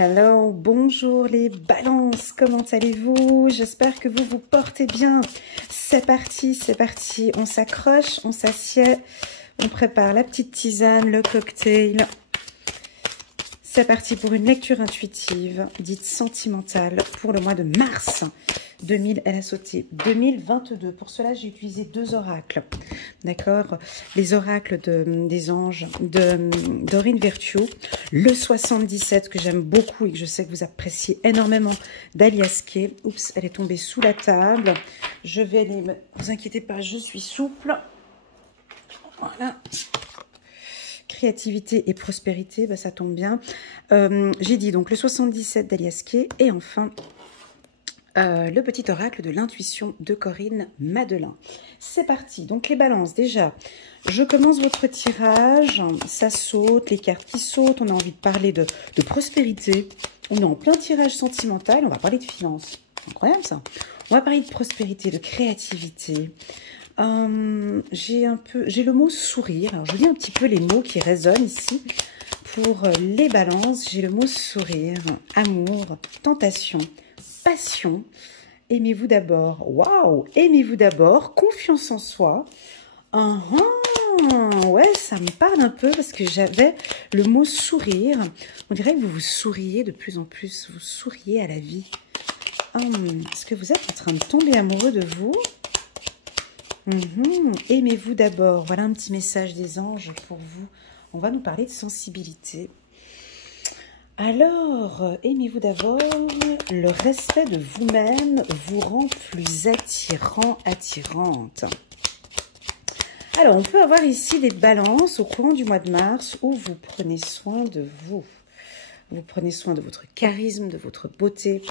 Hello, bonjour les balances, comment allez-vous? J'espère que vous vous portez bien. C'est parti, on s'accroche, on s'assied, on prépare la petite tisane, le cocktail. C'est parti pour une lecture intuitive, dite sentimentale, pour le mois de mars 2000, elle a sauté 2022. Pour cela, j'ai utilisé deux oracles, d'accord? Les oracles des anges de Dorine Virtue, le 77 que j'aime beaucoup et que je sais que vous appréciez énormément d'Alias Kay. Oups, elle est tombée sous la table. Je vais aller, ne vous inquiétez pas, je suis souple. Voilà. Créativité et prospérité, bah, ça tombe bien. J'ai dit donc le 77 d'Alias Kay et enfin le petit oracle de l'intuition de Corinne Madelin. C'est parti. Donc les balances, déjà, je commence votre tirage. Ça saute, les cartes qui sautent. On a envie de parler de prospérité. On est en plein tirage sentimental. On va parler de finances. C'est incroyable ça. On va parler de prospérité, de créativité. J'ai le mot sourire. Alors je lis un petit peu les mots qui résonnent ici. Pour les balances, j'ai le mot sourire, amour, tentation, passion, aimez-vous d'abord, waouh, aimez-vous d'abord, confiance en soi. Ouais, ça me parle un peu parce que j'avais le mot sourire. On dirait que vous vous souriez de plus en plus, vous souriez à la vie. Est-ce que vous êtes en train de tomber amoureux de vous? Aimez-vous d'abord. Voilà un petit message des anges pour vous. On va nous parler de sensibilité. Alors, aimez-vous d'abord. Le respect de vous-même vous rend plus attirant, attirante. Alors, on peut avoir ici des balances au courant du mois de mars où vous prenez soin de vous. Vous prenez soin de votre charisme, de votre beauté.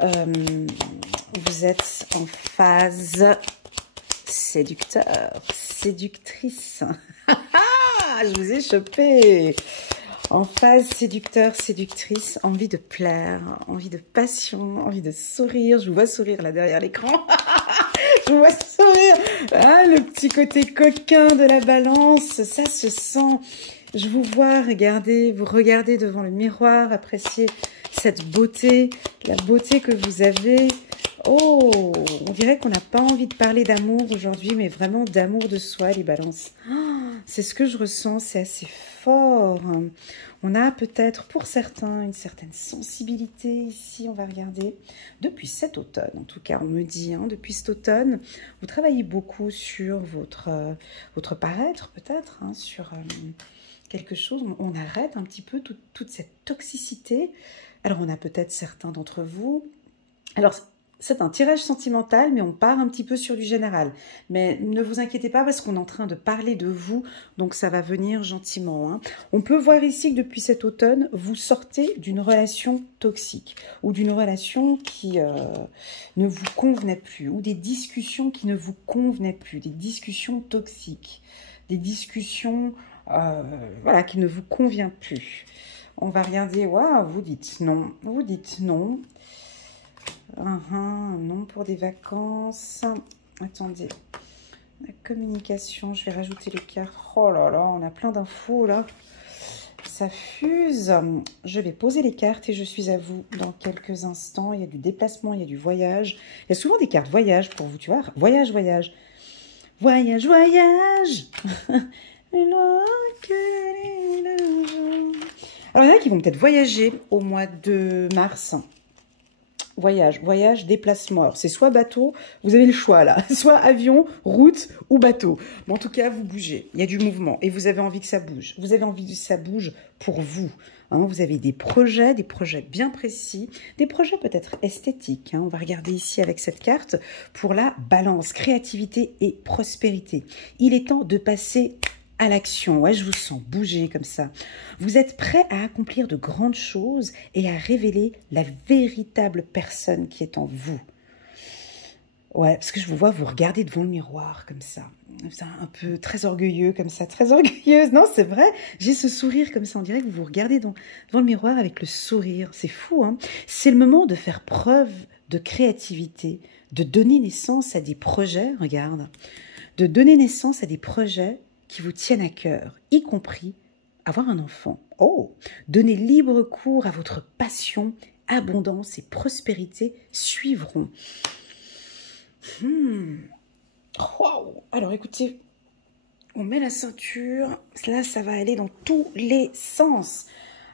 Vous êtes en phase séducteur, séductrice. Je vous ai chopé. En phase séducteur, séductrice, envie de plaire, envie de passion, envie de sourire. Je vous vois sourire là derrière l'écran. Je vous vois sourire. Ah, le petit côté coquin de la balance, ça se sent. Je vous vois regarder, vous regardez devant le miroir, apprécier cette beauté, la beauté que vous avez. Oh, on dirait qu'on n'a pas envie de parler d'amour aujourd'hui, mais vraiment d'amour de soi, les balances. C'est ce que je ressens, c'est assez fort. On a peut-être, pour certains, une certaine sensibilité ici, on va regarder. Depuis cet automne, en tout cas, on me dit, depuis cet automne, vous travaillez beaucoup sur votre paraître, peut-être, sur quelque chose. On arrête un petit peu toute cette toxicité. Alors, on a peut-être certains d'entre vous. Alors, c'est un tirage sentimental, mais on part un petit peu sur du général. Mais ne vous inquiétez pas parce qu'on est en train de parler de vous, donc ça va venir gentiment. On peut voir ici que depuis cet automne, vous sortez d'une relation toxique ou d'une relation qui ne vous convenait plus ou des discussions qui ne vous convenaient plus, des discussions toxiques, des discussions voilà, qui ne vous conviennent plus. On va regarder, waouh, vous dites non, vous dites non. Non pour des vacances. Attendez. La communication, je vais rajouter les cartes. Oh là là, on a plein d'infos là. Ça fuse. Je vais poser les cartes et je suis à vous dans quelques instants. Il y a du déplacement, il y a du voyage. Il y a souvent des cartes voyage pour vous, tu vois. Voyage, voyage. Voyage, voyage. Alors, il y en a qui vont peut-être voyager au mois de mars. Voyage, voyage, déplacement. Alors, c'est soit bateau, vous avez le choix là, soit avion, route ou bateau. Mais en tout cas, vous bougez, il y a du mouvement et vous avez envie que ça bouge. Vous avez envie que ça bouge pour vous. Vous avez des projets bien précis, des projets peut-être esthétiques. On va regarder ici avec cette carte pour la balance, créativité et prospérité. Il est temps de passer à l'action. Ouais, je vous sens bouger comme ça. Vous êtes prêt à accomplir de grandes choses et à révéler la véritable personne qui est en vous. Ouais, parce que je vous vois vous regarder devant le miroir comme ça. C'est un peu très orgueilleux comme ça, très orgueilleuse. Non, c'est vrai, j'ai ce sourire comme ça. On dirait que vous vous regardez devant le miroir avec le sourire. C'est fou, C'est le moment de faire preuve de créativité, de donner naissance à des projets, regarde, de donner naissance à des projets qui vous tiennent à cœur, y compris avoir un enfant. Oh, donnez libre cours à votre passion, abondance et prospérité suivront. Wow. Alors écoutez, on met la ceinture, là ça va aller dans tous les sens.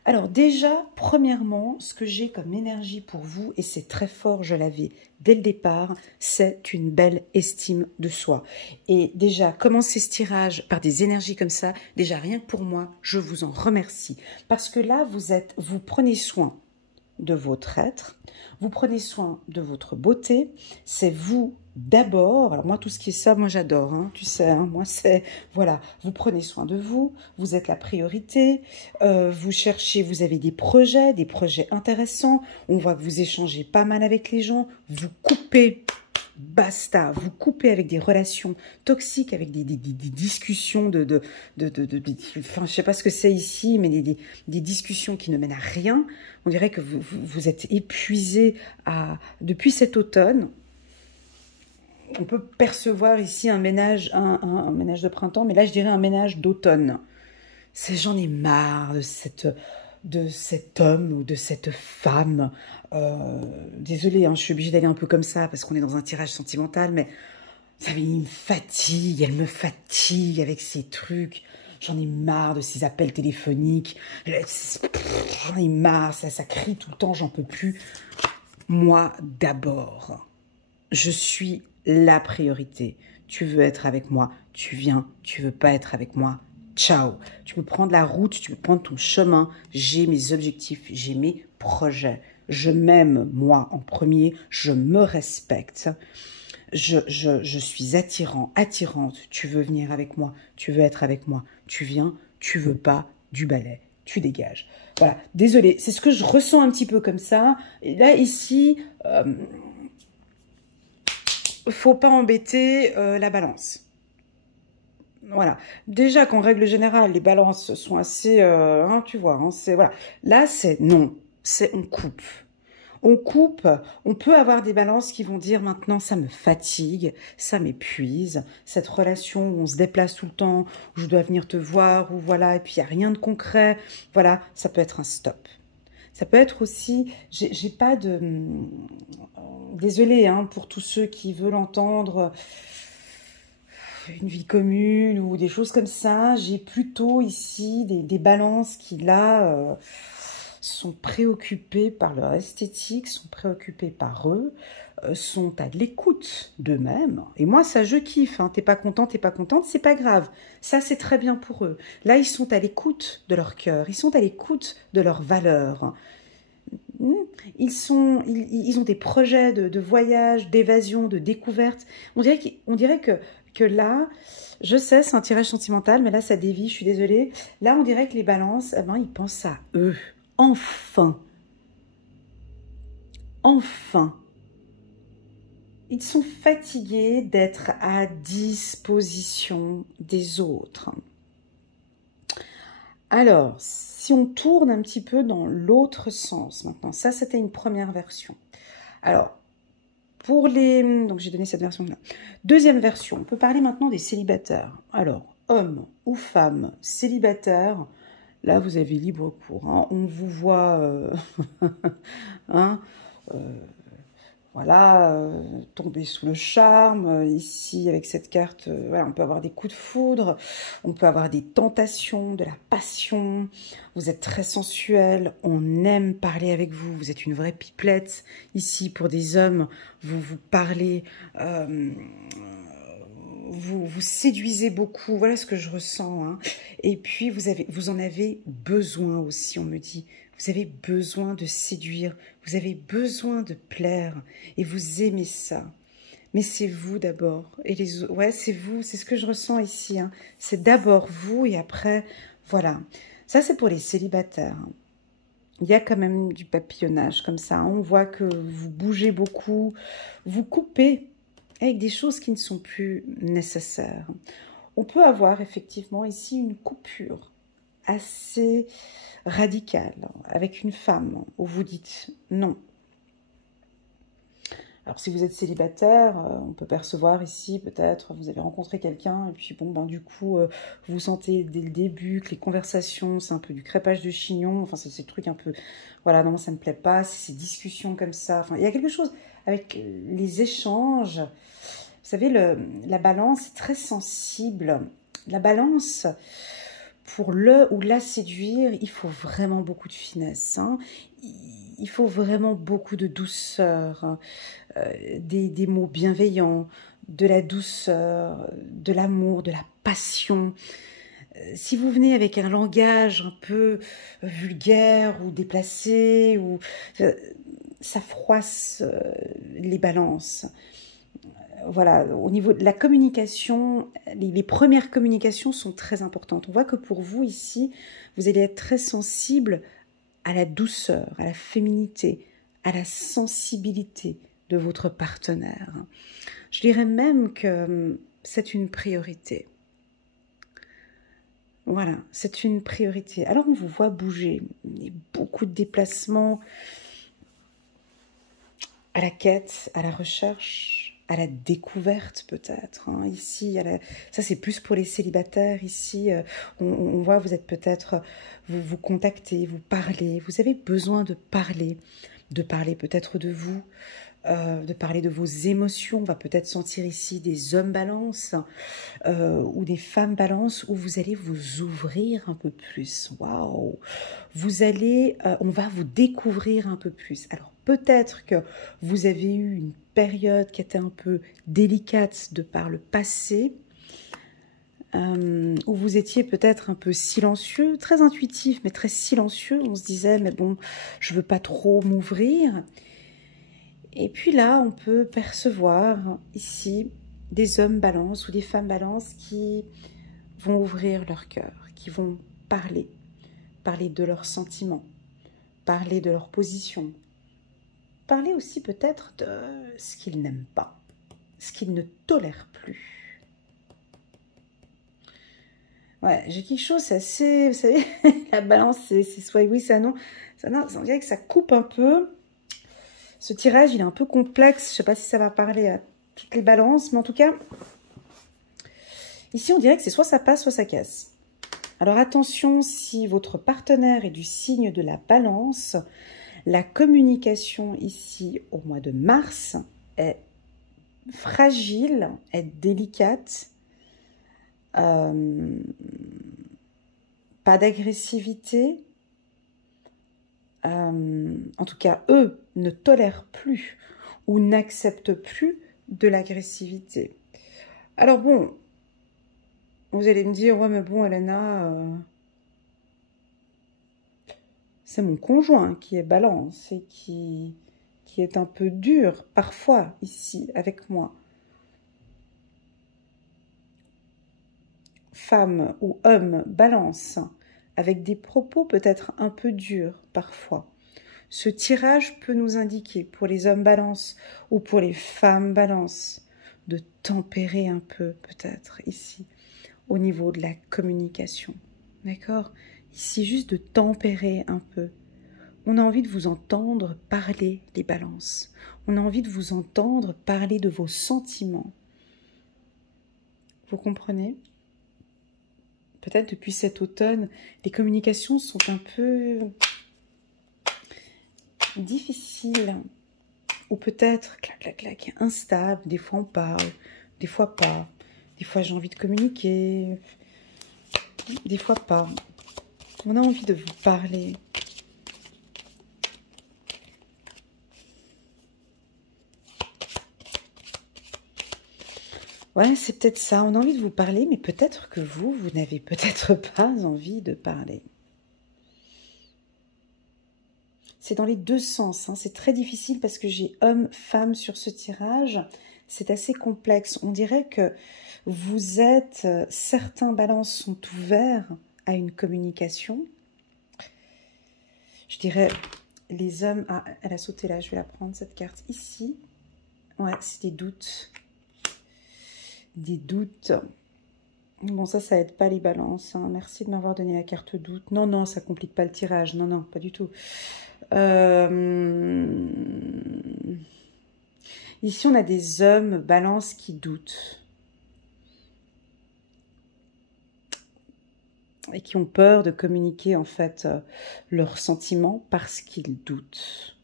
Alors déjà, premièrement, ce que j'ai comme énergie pour vous, et c'est très fort, je l'avais dès le départ, c'est une belle estime de soi. Et déjà, commencer ce tirage par des énergies comme ça, déjà rien que pour moi, je vous en remercie. Parce que là, vous prenez soin de votre être, vous prenez soin de votre beauté, c'est vous d'abord. Alors moi, tout ce qui est ça, moi j'adore, hein, tu sais, hein, moi c'est, voilà, vous prenez soin de vous, vous êtes la priorité, vous cherchez, vous avez des projets intéressants, on voit que vous échangez pas mal avec les gens, vous coupez, basta, vous coupez avec des relations toxiques, avec des discussions enfin je sais pas ce que c'est ici, mais des discussions qui ne mènent à rien. On dirait que vous êtes épuisé depuis cet automne. On peut percevoir ici un ménage de printemps, mais là je dirais un ménage d'automne. J'en ai marre de cet homme ou de cette femme. Désolée, hein, je suis obligée d'aller un peu comme ça parce qu'on est dans un tirage sentimental, mais il me fatigue, elle me fatigue avec ces trucs. J'en ai marre de ces appels téléphoniques. J'en ai marre, ça crie tout le temps, j'en peux plus. Moi d'abord, je suis la priorité. Tu veux être avec moi, tu viens. Tu veux pas être avec moi, ciao. Tu peux prendre la route, tu peux prendre ton chemin. J'ai mes objectifs, j'ai mes projets. Je m'aime, moi, en premier. Je me respecte. Je suis attirant, attirante. Tu veux venir avec moi, tu veux être avec moi. Tu viens, tu veux pas, du balai. Tu dégages. Voilà, désolée, c'est ce que je ressens un petit peu comme ça. Et là, ici... faut pas embêter la balance. Voilà. Déjà qu'en règle générale, les balances sont assez, hein, tu vois, hein, c'est voilà. Là, c'est non, c'est on coupe. On coupe, on peut avoir des balances qui vont dire maintenant ça me fatigue, ça m'épuise, cette relation où on se déplace tout le temps, où je dois venir te voir, ou voilà, et puis il n'y a rien de concret. Voilà, ça peut être un stop. Ça peut être aussi, j'ai pas de... Désolée hein, pour tous ceux qui veulent entendre une vie commune ou des choses comme ça. J'ai plutôt ici des balances qui là sont préoccupés par leur esthétique, sont préoccupés par eux, sont à l'écoute d'eux-mêmes. Et moi, ça, je kiffe. Hein. T'es pas contente, c'est pas grave. Ça, c'est très bien pour eux. Là, ils sont à l'écoute de leur cœur, ils sont à l'écoute de leurs valeurs. Ils ont des projets de voyage, d'évasion, de découverte. On dirait que là, je sais, c'est un tirage sentimental, mais là, ça dévie, je suis désolée. Là, on dirait que les balances, eh ben, ils pensent à eux. Enfin. Enfin. Ils sont fatigués d'être à disposition des autres. Alors, si on tourne un petit peu dans l'autre sens maintenant, ça c'était une première version. Alors, donc j'ai donné cette version-là. Deuxième version, on peut parler maintenant des célibataires. Alors, hommes ou femmes célibataires, là vous avez libre cours. Hein. On vous voit, hein, voilà, tomber sous le charme. Ici, avec cette carte, voilà, on peut avoir des coups de foudre, on peut avoir des tentations, de la passion. Vous êtes très sensuel, on aime parler avec vous, vous êtes une vraie pipelette. Ici, pour des hommes, vous parlez, vous séduisez beaucoup, voilà ce que je ressens. Hein. Et puis, vous en avez besoin aussi, on me dit. Vous avez besoin de séduire, vous avez besoin de plaire et vous aimez ça. Mais c'est vous d'abord. Ouais, c'est vous, c'est ce que je ressens ici. Hein. C'est d'abord vous et après, voilà. Ça, c'est pour les célibataires. Il y a quand même du papillonnage comme ça. Hein. On voit que vous bougez beaucoup, vous coupez avec des choses qui ne sont plus nécessaires. On peut avoir effectivement ici une coupure assez radicale avec une femme où vous dites non. Alors, si vous êtes célibataire, on peut percevoir ici, peut-être, vous avez rencontré quelqu'un, et puis bon, ben du coup, vous sentez dès le début que les conversations, c'est un peu du crêpage de chignon, enfin, c'est ces trucs un peu, voilà, non, ça me plaît pas, c'est ces discussions comme ça, enfin, il y a quelque chose avec les échanges. Vous savez, la balance est très sensible. La balance, pour le ou la séduire, il faut vraiment beaucoup de finesse, hein. Il faut vraiment beaucoup de douceur, hein. Des mots bienveillants, de la douceur, de l'amour, de la passion. Si vous venez avec un langage un peu vulgaire ou déplacé, ou ça froisse les balances. Voilà, au niveau de la communication, les premières communications sont très importantes. On voit que pour vous ici, vous allez être très sensible à la douceur, à la féminité, à la sensibilité de votre partenaire. Je dirais même que c'est une priorité. Voilà, c'est une priorité. Alors on vous voit bouger, il y a beaucoup de déplacements à la quête, à la recherche, à la découverte peut-être. Hein. Ici, ça c'est plus pour les célibataires. Ici, on voit, vous êtes peut-être, vous contactez, vous parlez, vous avez besoin de parler peut-être de vous, de parler de vos émotions. On va peut-être sentir ici des hommes balance ou des femmes balance où vous allez vous ouvrir un peu plus. Waouh! On va vous découvrir un peu plus. Alors peut-être que vous avez eu une période qui était un peu délicate de par le passé, où vous étiez peut-être un peu silencieux, très intuitif, mais très silencieux. On se disait, mais bon, je veux pas trop m'ouvrir. Et puis là, on peut percevoir ici des hommes balance ou des femmes balance qui vont ouvrir leur cœur, qui vont parler de leurs sentiments, parler de leur position, parler aussi peut-être de ce qu'ils n'aiment pas, ce qu'ils ne tolèrent plus. Ouais, j'ai quelque chose, c'est assez, vous savez, la balance, c'est soit oui, soit non. On dirait que ça coupe un peu. Ce tirage, il est un peu complexe. Je ne sais pas si ça va parler à toutes les balances, mais en tout cas, ici, on dirait que c'est soit ça passe, soit ça casse. Alors attention, si votre partenaire est du signe de la balance, la communication ici au mois de mars est fragile, est délicate. Pas d'agressivité. En tout cas, eux ne tolèrent plus ou n'acceptent plus de l'agressivité. Alors bon, vous allez me dire, ouais mais bon Elena, c'est mon conjoint qui est balance et qui est un peu dur parfois ici avec moi. Femme ou homme balance, avec des propos peut-être un peu durs parfois. Ce tirage peut nous indiquer pour les hommes balance ou pour les femmes balance de tempérer un peu peut-être ici au niveau de la communication. D'accord? Ici juste de tempérer un peu. On a envie de vous entendre parler les balances. On a envie de vous entendre parler de vos sentiments. Vous comprenez? Peut-être depuis cet automne, les communications sont un peu difficiles. Ou peut-être, clac, clac, clac, instable. Des fois on parle, des fois pas. Des fois j'ai envie de communiquer, des fois pas. On a envie de vous parler. Ouais, c'est peut-être ça. On a envie de vous parler, mais peut-être que vous n'avez peut-être pas envie de parler. C'est dans les deux sens, hein. C'est très difficile parce que j'ai homme, femme sur ce tirage. C'est assez complexe. On dirait que vous êtes... certains balances sont ouverts à une communication. Je dirais les hommes... Ah, elle a sauté là, je vais la prendre, cette carte ici. Ouais, c'est des doutes. Des doutes. Bon, ça aide pas les balances. Hein. Merci de m'avoir donné la carte doute. Non, non, ça complique pas le tirage. Non, non, pas du tout. Il Ici, on a des hommes balance qui doutent. Et qui ont peur de communiquer en fait leurs sentiments parce qu'ils doutent.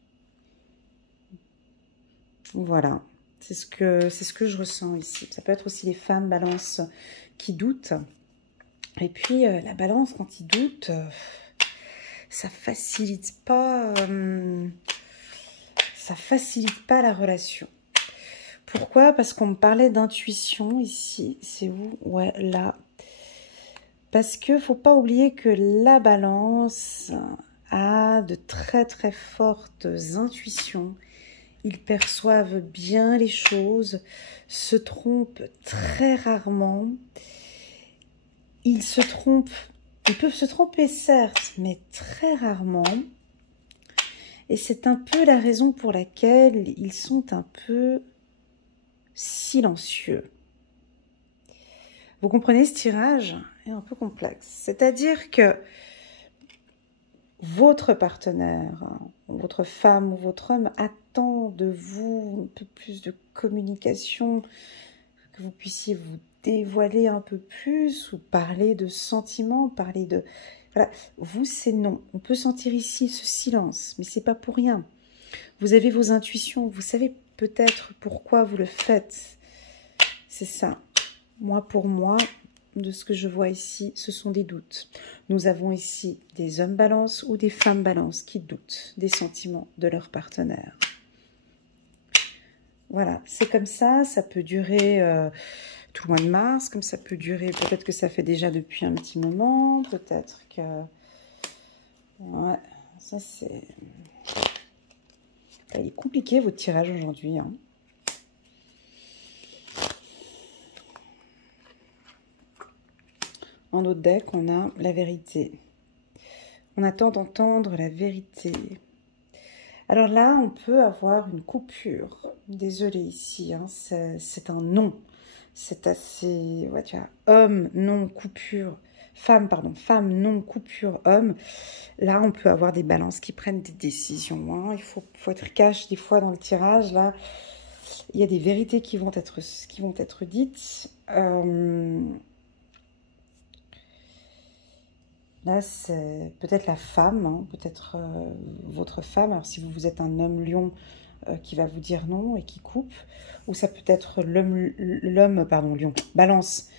Voilà, c'est ce que je ressens ici. Ça peut être aussi les femmes balance qui doutent. Et puis la balance, quand ils doutent, ça facilite pas la relation. Pourquoi? Parce qu'on me parlait d'intuition ici. C'est où? Ouais, là. Parce qu'il ne faut pas oublier que la balance a de très très fortes intuitions. Ils perçoivent bien les choses, se trompent très rarement. Ils peuvent se tromper certes, mais très rarement. Et c'est un peu la raison pour laquelle ils sont un peu silencieux. Vous comprenez, ce tirage est un peu complexe. C'est-à-dire que votre partenaire, votre femme ou votre homme attend de vous un peu plus de communication, que vous puissiez vous dévoiler un peu plus ou parler de sentiments, parler de... Voilà, vous c'est non. On peut sentir ici ce silence, mais c'est pas pour rien. Vous avez vos intuitions, vous savez peut-être pourquoi vous le faites. C'est ça. Moi, pour moi, de ce que je vois ici, ce sont des doutes. Nous avons ici des hommes balance ou des femmes balance qui doutent des sentiments de leur partenaire. Voilà, c'est comme ça peut durer tout le mois de mars, comme ça peut durer, peut-être que ça fait déjà depuis un petit moment, peut-être que... Ouais, ça c'est... Il est compliqué votre tirage aujourd'hui, hein. En notre deck, on a la vérité. On attend d'entendre la vérité. Alors là, on peut avoir une coupure. Désolée ici, hein, c'est un non. C'est assez... Ouais, tu vois, homme, non, coupure. Femme, pardon, femme, non, coupure, homme. Là, on peut avoir des balances qui prennent des décisions. Hein. Il faut être cash des fois dans le tirage. Là, il y a des vérités qui vont être dites. Là, c'est peut-être la femme, hein, peut-être votre femme. Alors, si vous êtes un homme lion qui va vous dire non et qui coupe, ou ça peut être l'homme, pardon, lion, balance,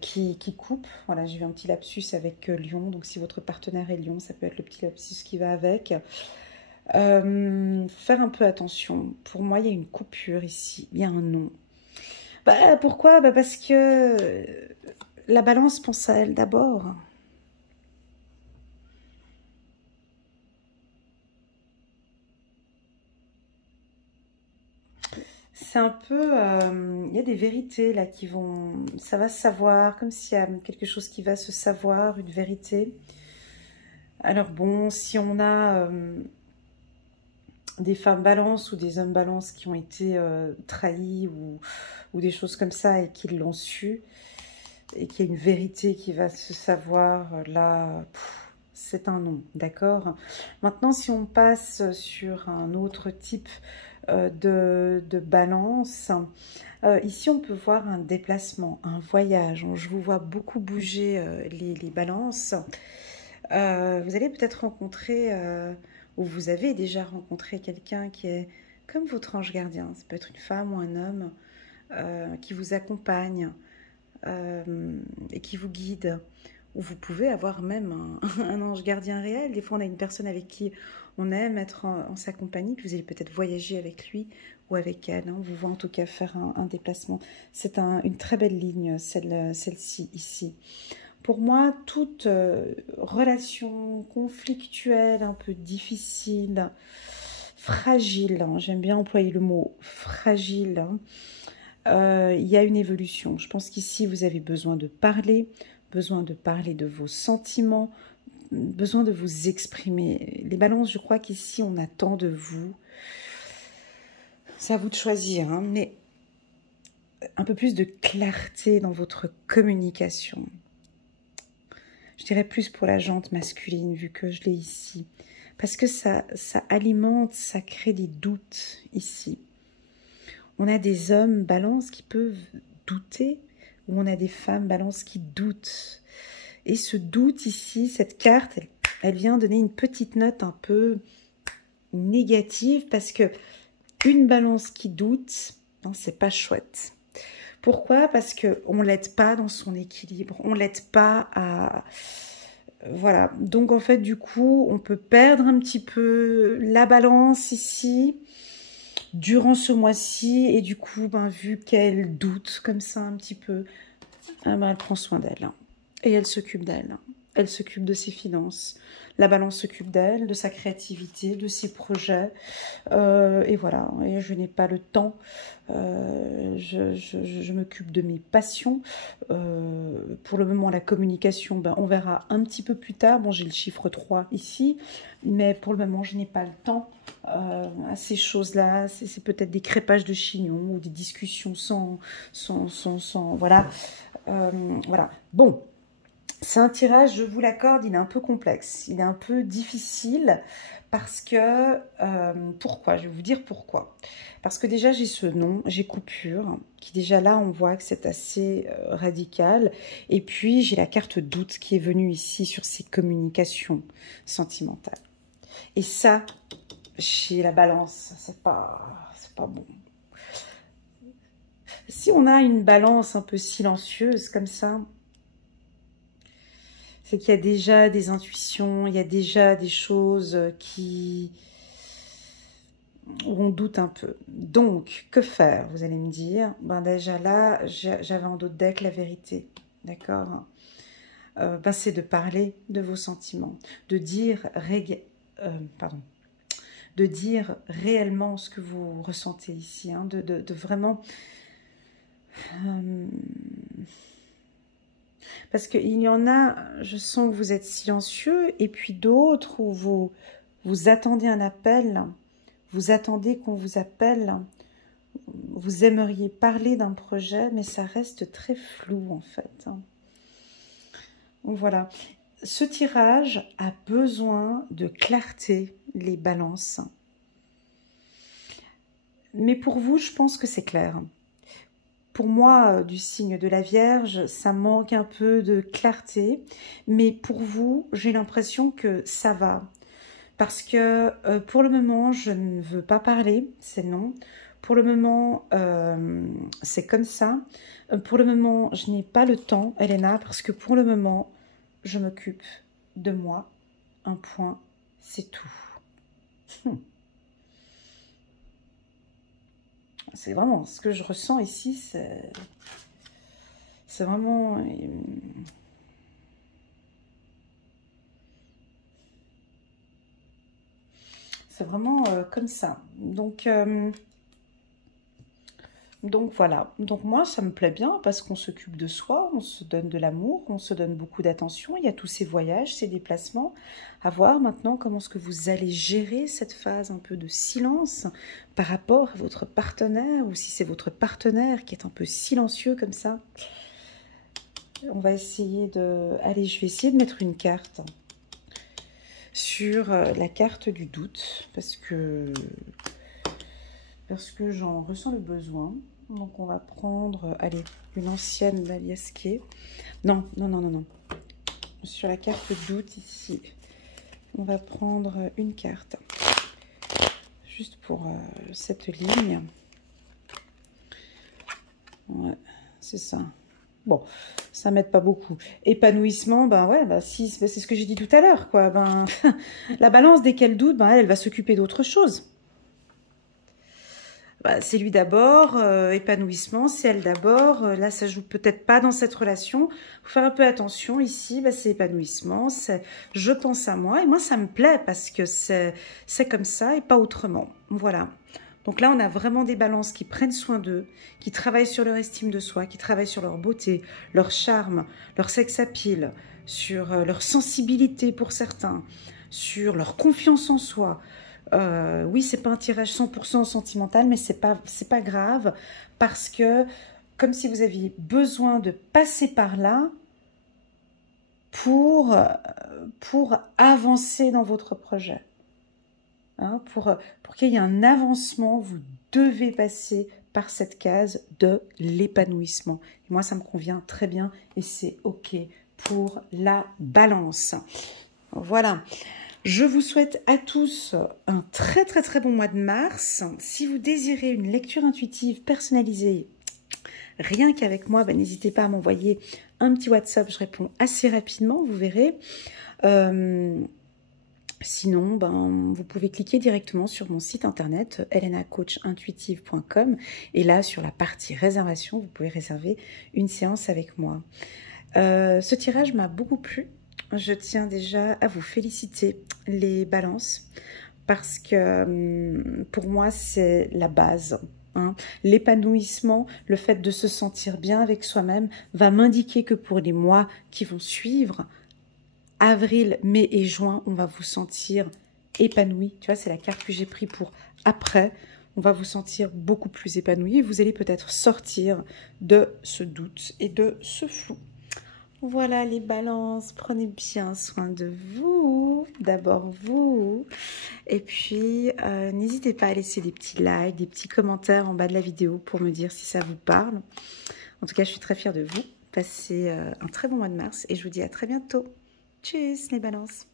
qui coupe. Voilà, j'ai eu un petit lapsus avec lion. Donc, si votre partenaire est lion, ça peut être le petit lapsus qui va avec. Faire un peu attention. Pour moi, il y a une coupure ici. Il y a un non. Bah, pourquoi? Bah, parce que la balance pense à elle d'abord. C'est un peu... il y a des vérités là qui vont... Ça va se savoir, comme s'il y a quelque chose qui va se savoir, une vérité. Alors bon, si on a des femmes balance ou des hommes balance qui ont été trahis ou des choses comme ça et qui l'ont su, et qu'il y a une vérité qui va se savoir, là... c'est un non, d'accord? Maintenant, si on passe sur un autre type de balance, ici on peut voir un déplacement, un voyage. Je vous vois beaucoup bouger les balances. Vous allez peut-être rencontrer, ou vous avez déjà rencontré quelqu'un qui est comme votre ange gardien. Ça peut être une femme ou un homme qui vous accompagne et qui vous guide. Ou vous pouvez avoir même un ange gardien réel. Des fois, on a une personne avec qui on aime être en sa compagnie, puis vous allez peut-être voyager avec lui ou avec elle. On vous voit en tout cas faire un déplacement. C'est une très belle ligne, celle-ci, ici. Pour moi, toute relation conflictuelle, un peu difficile, fragile, hein, j'aime bien employer le mot fragile, hein, il y a une évolution. Je pense qu'ici, vous avez besoin de parler de vos sentiments, besoin de vous exprimer. Les balances, je crois qu'ici, on attend de vous. C'est à vous de choisir, hein, mais un peu plus de clarté dans votre communication. Je dirais plus pour la jante masculine, vu que je l'ai ici. Parce que ça alimente, ça crée des doutes ici. On a des hommes balance qui peuvent douter, ou on a des femmes balance qui doutent. Et ce doute ici, cette carte, elle vient donner une petite note un peu négative parce que une balance qui doute, non, c'est pas chouette. Pourquoi? Parce qu'on ne l'aide pas dans son équilibre, on ne l'aide pas à... Voilà, donc en fait du coup on peut perdre un petit peu la balance ici durant ce mois-ci et du coup vu qu'elle doute comme ça un petit peu, elle prend soin d'elle et elle s'occupe d'elle. Elle s'occupe de ses finances. La balance s'occupe d'elle, de sa créativité, de ses projets. Et voilà, et je n'ai pas le temps. Je m'occupe de mes passions. Pour le moment, la communication, on verra un petit peu plus tard. Bon, j'ai le chiffre 3 ici, mais pour le moment, je n'ai pas le temps à ces choses-là. C'est peut-être des crépages de chignons ou des discussions sans voilà. Voilà. Bon. C'est un tirage, je vous l'accorde, il est un peu complexe, il est un peu difficile parce que, pourquoi? Je vais vous dire pourquoi. Parce que déjà j'ai ce nom, j'ai coupure, qui déjà là on voit que c'est assez radical. Et puis j'ai la carte doute qui est venue ici sur ces communications sentimentales. Et ça, chez la balance, c'est pas bon. Si on a une balance un peu silencieuse comme ça, c'est qu'il y a déjà des intuitions, il y a déjà des choses où on doute un peu. Donc, que faire, vous allez me dire? Déjà là, j'avais en d'autres deck la vérité, d'accord? C'est de parler de vos sentiments, de dire, de dire réellement ce que vous ressentez ici, de vraiment... Parce qu'il y en a, je sens que vous êtes silencieux, et puis d'autres où vous attendez un appel, vous attendez qu'on vous appelle, vous aimeriez parler d'un projet, mais ça reste très flou en fait. Donc voilà, ce tirage a besoin de clarté, les balances. Mais pour vous, je pense que c'est clair. Pour moi, du signe de la Vierge, ça manque un peu de clarté. Mais pour vous, j'ai l'impression que ça va. Parce que pour le moment, je ne veux pas parler, c'est non. Pour le moment, c'est comme ça. Pour le moment, je n'ai pas le temps, Elena, parce que pour le moment, je m'occupe de moi. Un point, c'est tout. C'est vraiment ce que je ressens ici, c'est vraiment... C'est vraiment comme ça. Donc voilà. Donc moi, ça me plaît bien parce qu'on s'occupe de soi, on se donne de l'amour, on se donne beaucoup d'attention. Il y a tous ces voyages, ces déplacements. À voir maintenant comment est-ce que vous allez gérer cette phase un peu de silence par rapport à votre partenaire, ou si c'est votre partenaire qui est un peu silencieux comme ça. On va essayer de... Allez, je vais essayer de mettre une carte sur la carte du doute parce que j'en ressens le besoin. Donc on va prendre, allez, une ancienne d'Aliasqué. Non. Sur la carte doute ici, on va prendre une carte. Juste pour cette ligne. Ouais, c'est ça. Bon, ça m'aide pas beaucoup. Épanouissement, si, c'est ce que j'ai dit tout à l'heure, quoi. La balance, dès qu'elle doute, elle va s'occuper d'autre chose. C'est lui d'abord, épanouissement, c'est elle d'abord. Là, ça joue peut-être pas dans cette relation. Faut faire un peu attention ici. C'est épanouissement, c'est je pense à moi. Et moi, ça me plaît parce que c'est comme ça et pas autrement. Voilà. Donc là, on a vraiment des balances qui prennent soin d'eux, qui travaillent sur leur estime de soi, qui travaillent sur leur beauté, leur charme, leur sex appeal, sur leur sensibilité pour certains, sur leur confiance en soi. Oui, c'est pas un tirage 100% sentimental, mais c'est pas grave parce que comme si vous aviez besoin de passer par là pour avancer dans votre projet. Pour qu'il y ait un avancement, vous devez passer par cette case de l'épanouissement. Moi, ça me convient très bien et c'est OK pour la balance. Voilà. Je vous souhaite à tous un très bon mois de mars. Si vous désirez une lecture intuitive personnalisée, rien qu'avec moi, n'hésitez pas à m'envoyer un petit WhatsApp. Je réponds assez rapidement, vous verrez. Sinon, vous pouvez cliquer directement sur mon site internet elenacoachintuitive.com et là, sur la partie réservation, vous pouvez réserver une séance avec moi. Ce tirage m'a beaucoup plu. Je tiens déjà à vous féliciter, les balances, parce que pour moi, c'est la base. Hein. L'épanouissement, le fait de se sentir bien avec soi-même, va m'indiquer que pour les mois qui vont suivre, avril, mai et juin, on va vous sentir épanoui. Tu vois, c'est la carte que j'ai prise pour après. On va vous sentir beaucoup plus épanoui et vous allez peut-être sortir de ce doute et de ce flou. Voilà les balances, prenez bien soin de vous, d'abord vous, et puis n'hésitez pas à laisser des petits likes, des petits commentaires en bas de la vidéo pour me dire si ça vous parle. En tout cas, je suis très fière de vous. Passez un très bon mois de mars et je vous dis à très bientôt. Tchuss les balances.